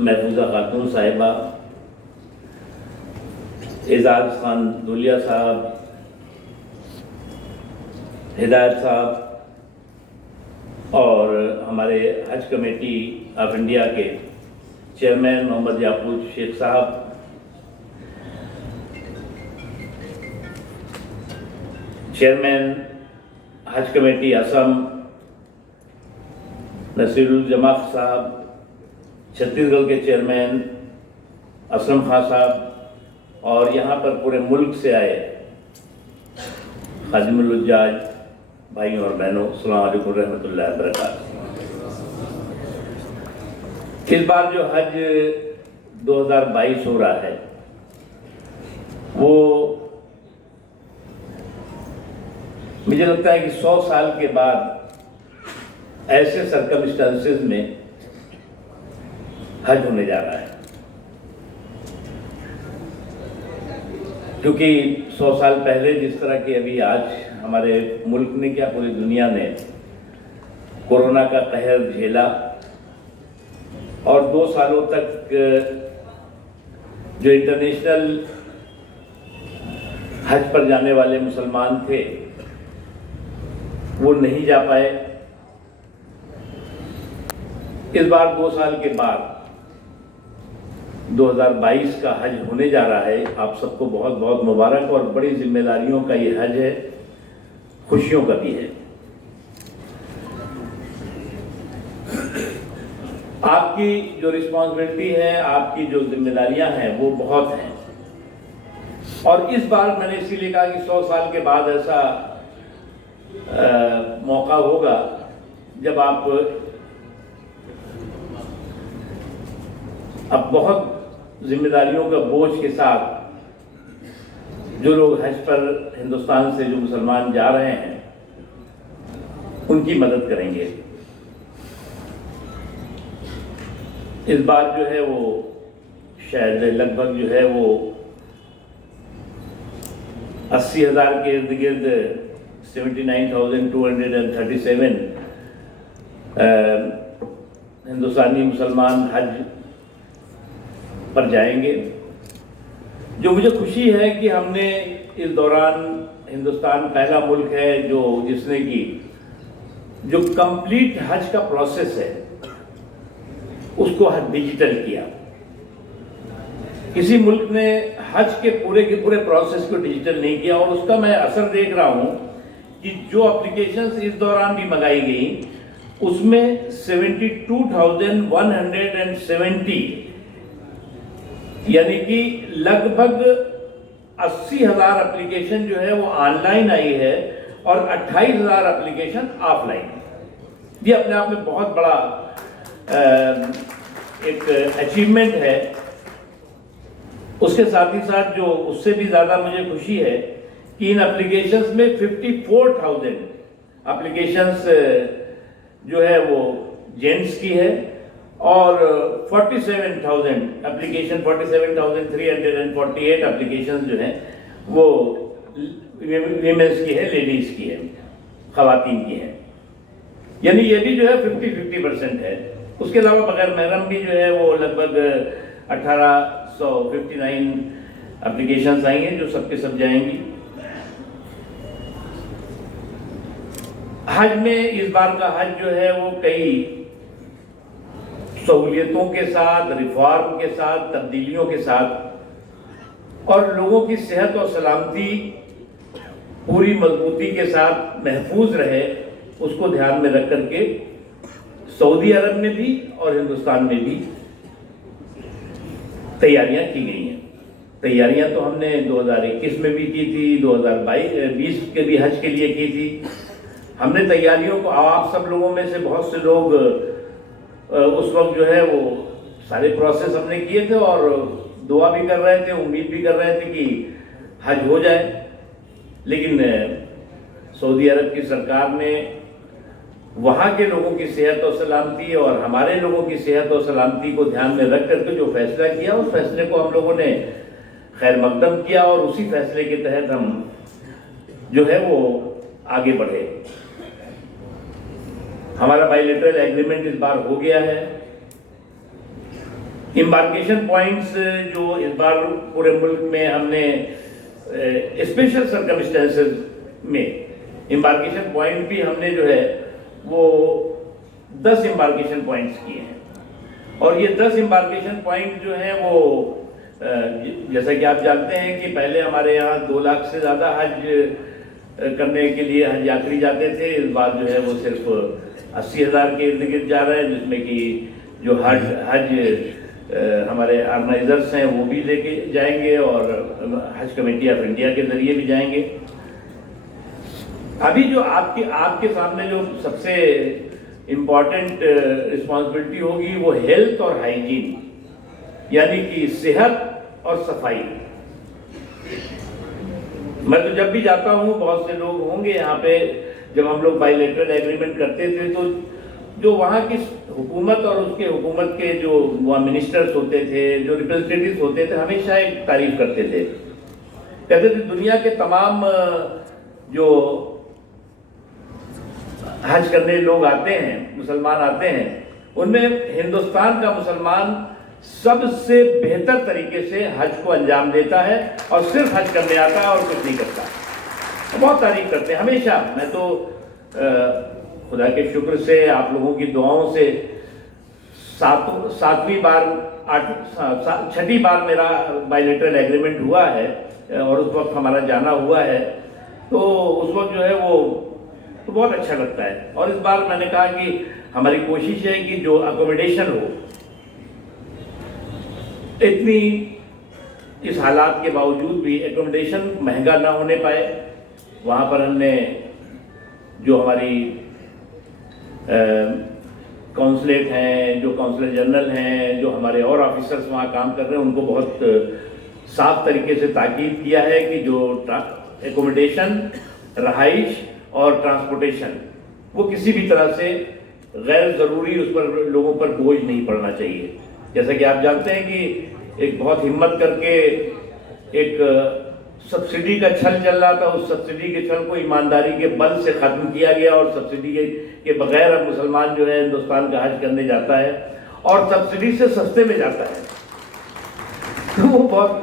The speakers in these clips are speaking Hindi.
महफूजा खातून साहिबा, एजाज खान दुलिया साहब, हिदायत साहब और हमारे हज कमेटी ऑफ इंडिया के चेयरमैन मोहम्मद याकूब शेख साहब, चेयरमैन हज कमेटी असम नसीरुल जमा साहब, छत्तीसगढ़ के चेयरमैन असलम खान साहब और यहाँ पर पूरे मुल्क से आए खादिमुल हुज्जाज भाइयों और बहनों, अस्सलाम वालेकुम रहमतुल्लाहि व बरकातहू। इस बार जो हज 2022 हो रहा है वो मुझे लगता है कि 100 साल के बाद ऐसे सर्कमस्टेंसेस में हज होने जा रहा है, क्योंकि 100 साल पहले जिस तरह की अभी आज हमारे मुल्क ने क्या पूरी दुनिया ने कोरोना का कहर झेला और 2 सालों तक जो इंटरनेशनल हज पर जाने वाले मुसलमान थे वो नहीं जा पाए। इस बार 2 साल के बाद 2022 का हज होने जा रहा है। आप सबको बहुत बहुत मुबारक और बड़ी जिम्मेदारियों का ये हज है, खुशियों का भी है। आपकी जो रिस्पॉन्सिबिलिटी है, आपकी जो जिम्मेदारियां हैं वो बहुत हैं और इस बार मैंने इसीलिए कहा कि 100 साल के बाद ऐसा मौका होगा जब आप अब बहुत जिम्मेदारियों का बोझ के साथ जो लोग हज पर हिंदुस्तान से जो मुसलमान जा रहे हैं उनकी मदद करेंगे। इस बार जो है वो शायद लगभग जो है वो 80,000 के इर्द गिर्द 79,237 हिंदुस्तानी मुसलमान हज पर जाएंगे। जो मुझे खुशी है कि हमने इस दौरान, हिंदुस्तान पहला मुल्क है जिसने की जो कंप्लीट हज का प्रोसेस है उसको डिजिटल किया। किसी मुल्क ने हज के पूरे प्रोसेस को डिजिटल नहीं किया और उसका मैं असर देख रहा हूं कि जो एप्लीकेशंस इस दौरान भी मंगाई गई उसमें 72,170 यानी कि लगभग 80,000 एप्लीकेशन जो है वो ऑनलाइन आई है और 28,000 एप्लीकेशन ऑफलाइन। ये अपने आप में बहुत बड़ा एक अचीवमेंट है। उसके साथ ही साथ जो उससे भी ज़्यादा मुझे खुशी है कि इन एप्लीकेशंस में 54,000 एप्लीकेशंस जो है वो जेंट्स की है और 47,348 एप्लीकेशंस जो हैं वो वीमेंस की है, लेडीज़ की है, ख़वातीन की है। यानी ये भी जो है 50-50% है। उसके अलावा बगैर महरम भी जो है वो लगभग 1859 एप्लीकेशंस आई हैं जो सबके सब जाएंगी। हज में इस बार का हज जो है वो कई सहूलियतों के साथ, रिफॉर्म के साथ, तब्दीलियों के साथ और लोगों की सेहत और सलामती पूरी मजबूती के साथ महफूज रहे उसको ध्यान में रख करके सऊदी अरब में भी और हिंदुस्तान में भी तैयारियां की गई हैं। तैयारियां तो हमने 2021 में भी की थी, 2020 के भी हज के लिए की थी। हमने तैयारियों को, आप सब लोगों में से बहुत से लोग उस वक्त जो है वो सारे प्रोसेस हमने किए थे और दुआ भी कर रहे थे, उम्मीद भी कर रहे थे कि हज हो जाए। लेकिन सऊदी अरब की सरकार ने वहाँ के लोगों की सेहत और सलामती और हमारे लोगों की सेहत और सलामती को ध्यान में रख करके जो फैसला किया, उस फैसले को हम लोगों ने खैर मकदम किया और उसी फैसले के तहत हम जो है वो आगे बढ़े। हमारा बायलैटरल एग्रीमेंट इस बार हो गया है इम्बार्केशन पॉइंट्स जो इस बार पूरे मुल्क में हमने स्पेशल सर्कमस्टेंसेस में इम्बार्केशन पॉइंट भी हमने जो है वो 10 इम्बार्केशन पॉइंट्स किए हैं। और ये 10 इम्बार्केशन पॉइंट जो हैं वो जैसा कि आप जानते हैं कि पहले हमारे यहाँ 2 लाख से ज़्यादा हज करने के लिए हज यात्री जाते थे। इस बार जो है वो सिर्फ 80,000 के इर्द गिर्द जा रहा है, जिसमें कि जो हज हमारे ऑर्गेनाइजर्स हैं वो भी लेके जाएंगे और हज कमेटी ऑफ इंडिया के ज़रिए भी जाएंगे। अभी जो आपके सामने जो सबसे इम्पॉर्टेंट रिस्पॉन्सिबिलिटी होगी वो हेल्थ और हाइजीन, यानी कि सेहत और सफाई। मैं तो जब भी जाता हूँ, बहुत से लोग होंगे यहाँ पे, जब हम लोग बायलैटरल एग्रीमेंट करते थे तो जो वहाँ की हुकूमत और उसके हुकूमत के जो वहाँ मिनिस्टर्स होते थे, जो रिप्रेजेंटेटिव्स होते थे, हमेशा एक तारीफ करते थे। कहते थे दुनिया के तमाम जो हज करने लोग आते हैं, मुसलमान आते हैं, उनमें हिंदुस्तान का मुसलमान सबसे बेहतर तरीके से हज को अंजाम देता है और सिर्फ हज करने आता है और कुछ नहीं करता। बहुत तारीफ करते हैं हमेशा। मैं तो खुदा के शुक्र से, आप लोगों की दुआओं से छठी बार मेरा बायलैटरल एग्रीमेंट हुआ है और उस वक्त हमारा जाना हुआ है, तो उस वक्त जो है वो तो बहुत अच्छा लगता है। और इस बार मैंने कहा कि हमारी कोशिश है कि जो अकोमोडेशन हो, इतनी इस हालात के बावजूद भी एकोमोडेशन महंगा ना होने पाए। वहाँ पर हमने जो हमारी कौंसलेट हैं, जो कौंसलर जनरल हैं, जो हमारे और ऑफिसर्स वहाँ काम कर रहे हैं, उनको बहुत साफ तरीके से ताकीद किया है कि जो एकोमोडेशन, रहाइश और ट्रांसपोर्टेशन वो किसी भी तरह से गैर ज़रूरी उस पर लोगों पर बोझ नहीं पड़ना चाहिए। जैसा कि आप जानते हैं कि एक बहुत हिम्मत करके एक सब्सिडी का छल चल रहा था, उस सब्सिडी के छल को ईमानदारी के बल से ख़त्म किया गया और सब्सिडी के बगैर अब मुसलमान जो है हिंदुस्तान का हज करने जाता है और सब्सिडी से सस्ते में जाता है। तो वो बहुत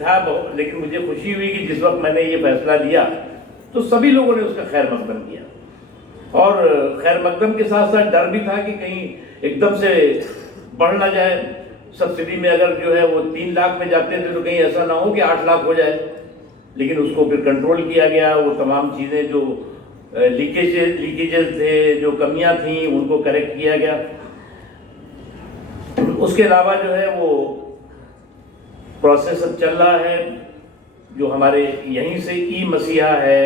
था, लेकिन मुझे खुशी हुई कि जिस वक्त मैंने ये फैसला लिया तो सभी लोगों ने उसका खैर मकदम किया। और खैर मकदम के साथ साथ डर भी था कि कहीं एकदम से बढ़ ना जाए। सब्सिडी में अगर जो है वो 3 लाख में जाते थे तो कहीं ऐसा ना हो कि 8 लाख हो जाए, लेकिन उसको फिर कंट्रोल किया गया। वो तमाम चीज़ें जो लीकेजेस थे, जो कमियां थी, उनको करेक्ट किया गया। उसके अलावा जो है वो प्रोसेस अब चल रहा है, जो हमारे यहीं से ई मसीहा है,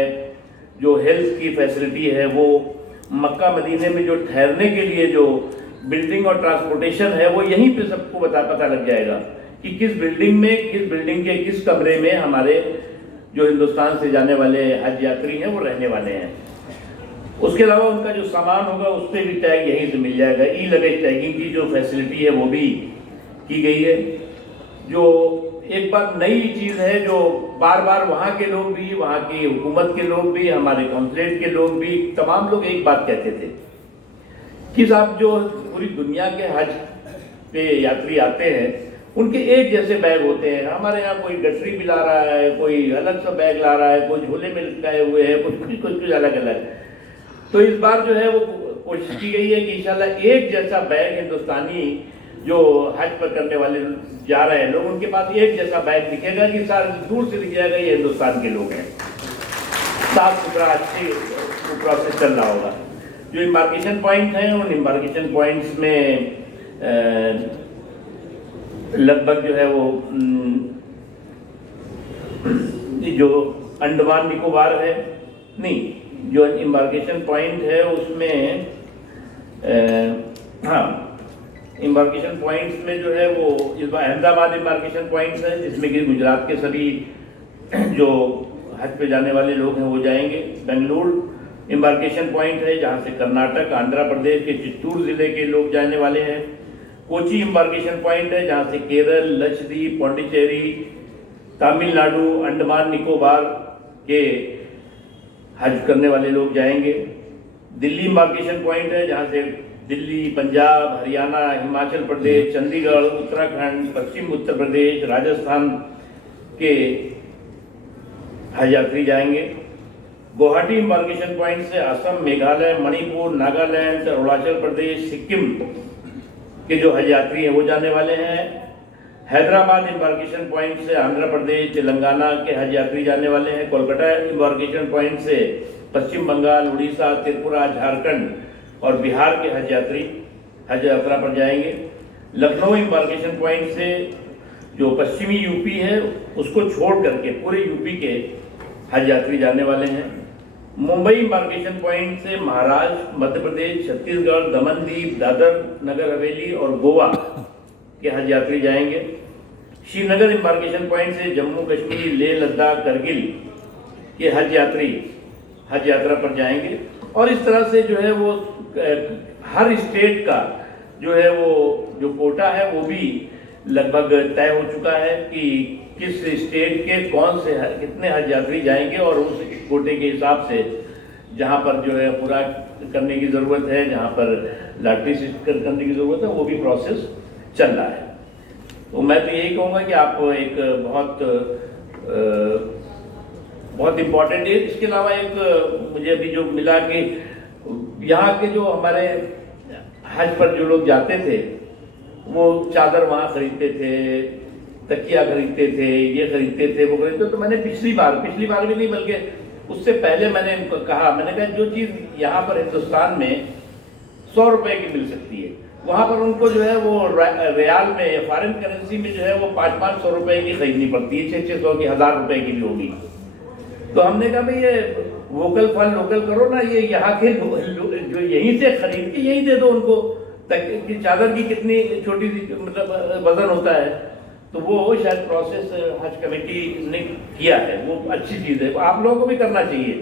जो हेल्थ की फैसिलिटी है, वो मक्का मदीने में जो ठहरने के लिए जो बिल्डिंग और ट्रांसपोर्टेशन है वो यहीं पे सबको पता लग जाएगा कि किस बिल्डिंग के किस कमरे में हमारे जो हिंदुस्तान से जाने वाले हज यात्री हैं वो रहने वाले हैं। उसके अलावा उनका जो सामान होगा उस पर भी टैग यहीं से मिल जाएगा। ई लगेज टैगिंग की जो फैसिलिटी है वो भी की गई है। जो एक बात नई चीज़ है जो बार बार वहाँ के लोग भी, वहाँ की हुकूमत के लोग भी, हमारे कॉन्सुलेट के लोग भी, तमाम लोग एक बात कहते थे कि साहब जो पूरी दुनिया के हज पे यात्री आते हैं उनके एक जैसे बैग होते हैं। हमारे यहाँ कोई गठरी भी ला रहा है, कोई अलग सा बैग ला रहा है, कोई झोले में लटकाए हुए हैं, कुछ अलग अलग। तो इस बार जो है वो कोशिश की गई है कि इंशाल्लाह एक जैसा बैग हिंदुस्तानी जो हज पर करने वाले जा रहे हैं लोग, उनके पास एक जैसा बैग दिखेगा कि सारे दूर से दिख जाएगा ये हिंदुस्तान के लोग हैं। साफ सुथरा अच्छी प्रोसेस चल रहा होगा। जो इम्बार्केशन पॉइंट हैं उन इम्बार्केशन पॉइंट्स में लगभग जो है वो जो अंडमान निकोबार है, नहीं, जो इम्बार्केशन पॉइंट है उसमें हाँ, इम्बार्केशन पॉइंट्स में जो है वो इस बार अहमदाबाद इम्बार्केशन पॉइंट्स है, जिसमें कि गुजरात के सभी जो हज पे जाने वाले लोग हैं वो जाएंगे। बेंगलुरु इम्बार्केशन पॉइंट है जहाँ से कर्नाटक, आंध्र प्रदेश के चित्तूर ज़िले के लोग जाने वाले हैं। कोची इम्बार्केशन पॉइंट है जहाँ से केरल, लक्षद्वीप, पौंडीचेरी, तमिलनाडु, अंडमान निकोबार के हज करने वाले लोग जाएंगे। दिल्ली इम्बार्केशन पॉइंट है जहाँ से दिल्ली, पंजाब, हरियाणा, हिमाचल प्रदेश, चंडीगढ़, उत्तराखंड, पश्चिम उत्तर प्रदेश, राजस्थान के हज यात्री जाएंगे। गुवाहाटी इम्बार्केशन पॉइंट से असम, मेघालय, मणिपुर, नागालैंड, अरुणाचल प्रदेश, सिक्किम के जो हज यात्री हैं वो जाने वाले हैं। हैदराबाद इम्बार्केशन पॉइंट से आंध्र प्रदेश, तेलंगाना के हज यात्री जाने वाले हैं। कोलकाता इम्बार्केशन पॉइंट से पश्चिम बंगाल, उड़ीसा, त्रिपुरा, झारखंड और बिहार के हज यात्री हज यात्रा पर जाएंगे। लखनऊ इम्बार्केशन पॉइंट से जो पश्चिमी यूपी है उसको छोड़ करके पूरे यूपी के हज यात्री जाने वाले हैं। मुंबई इम्बार्केशन पॉइंट से महाराष्ट्र, मध्य प्रदेश, छत्तीसगढ़, दमन-दीव, दादर नगर हवेली और गोवा के हज यात्री जाएंगे। श्रीनगर इम्बार्केशन पॉइंट से जम्मू कश्मीर, लेह लद्दाख, करगिल के हज यात्री हज यात्रा पर जाएंगे। और इस तरह से जो है वो हर स्टेट का जो है वो जो कोटा है वो भी लगभग तय हो चुका है कि किस स्टेट के कौन से कितने हज यात्री जाएंगे, और उस कोटे के हिसाब से जहाँ पर जो है पूरा करने की ज़रूरत है, जहाँ पर लॉटरी सिस्टम करने की ज़रूरत है, वो भी प्रोसेस चल रहा है। तो मैं तो यही कहूँगा कि आप एक बहुत इम्पोर्टेंट है। इसके अलावा एक मुझे अभी जो मिला कि यहाँ के जो हमारे हज पर जो लोग जाते थे वो चादर वहाँ खरीदते थे, तकिया खरीदते थे, ये खरीदते थे, वो खरीदते। तो मैंने पिछली बार भी नहीं बल्कि उससे पहले मैंने इनको कहा, मैंने कहा जो चीज़ यहाँ पर हिंदुस्तान में 100 रुपए की मिल सकती है, वहाँ पर उनको जो है वो रियाल में या फॉरेन करेंसी में जो है वो 500-500 रुपए की खरीदनी पड़ती है, 600 की, 1000 रुपए की भी होगी। तो हमने कहा भाई ये वोकल फॉर लोकल करो ना, ये यहाँ के जो यहीं से खरीद के यहीं दे दो उनको। कि चादर की कितनी छोटी सी मतलब वजन होता है, तो वो शायद प्रोसेस हज कमेटी ने किया है, वो अच्छी चीज़ है, आप लोगों को भी करना चाहिए।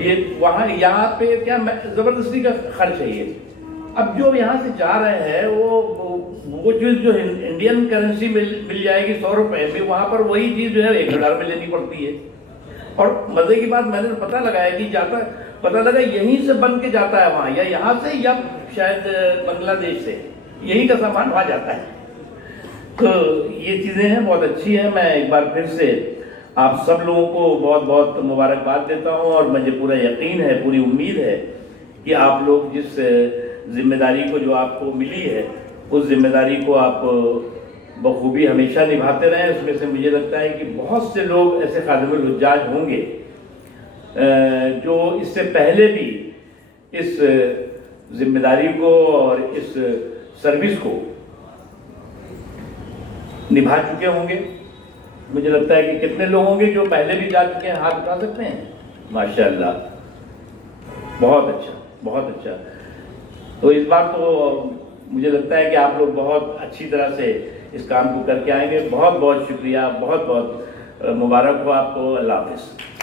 ये वहाँ यहाँ पे क्या ज़बरदस्ती का खर्च है ये। अब जो यहाँ से जा रहे हैं वो चीज़ जो इंडियन करेंसी मिल जाएगी 100 रुपए में, वहाँ पर वही चीज़ जो है 1000 में लेनी पड़ती है। और मज़े की बात मैंने पता लगाया कि पता लगा यहीं से बन के जाता है वहाँ, या यहाँ से या शायद बांग्लादेश से यहीं का सामान वहाँ जाता है। तो ये चीज़ें हैं, बहुत अच्छी हैं। मैं एक बार फिर से आप सब लोगों को बहुत बहुत मुबारकबाद देता हूँ, और मुझे पूरा यकीन है, पूरी उम्मीद है कि आप लोग जिस जिम्मेदारी को जो आपको मिली है उस जिम्मेदारी को आप बखूबी हमेशा निभाते रहें। उसमें से मुझे लगता है कि बहुत से लोग ऐसे खादिमुल हुज्जाज होंगे जो इससे पहले भी इस जिम्मेदारी को और इस सर्विस को निभा चुके होंगे। मुझे लगता है कि कितने लोग होंगे जो पहले भी जा चुके हैं, हाथ उठा सकते हैं? माशाअल्लाह, बहुत अच्छा, बहुत अच्छा। तो इस बार तो मुझे लगता है कि आप लोग बहुत अच्छी तरह से इस काम को करके आएंगे। बहुत बहुत शुक्रिया, बहुत बहुत मुबारक हो आपको। अल्लाह हाफ़िज़।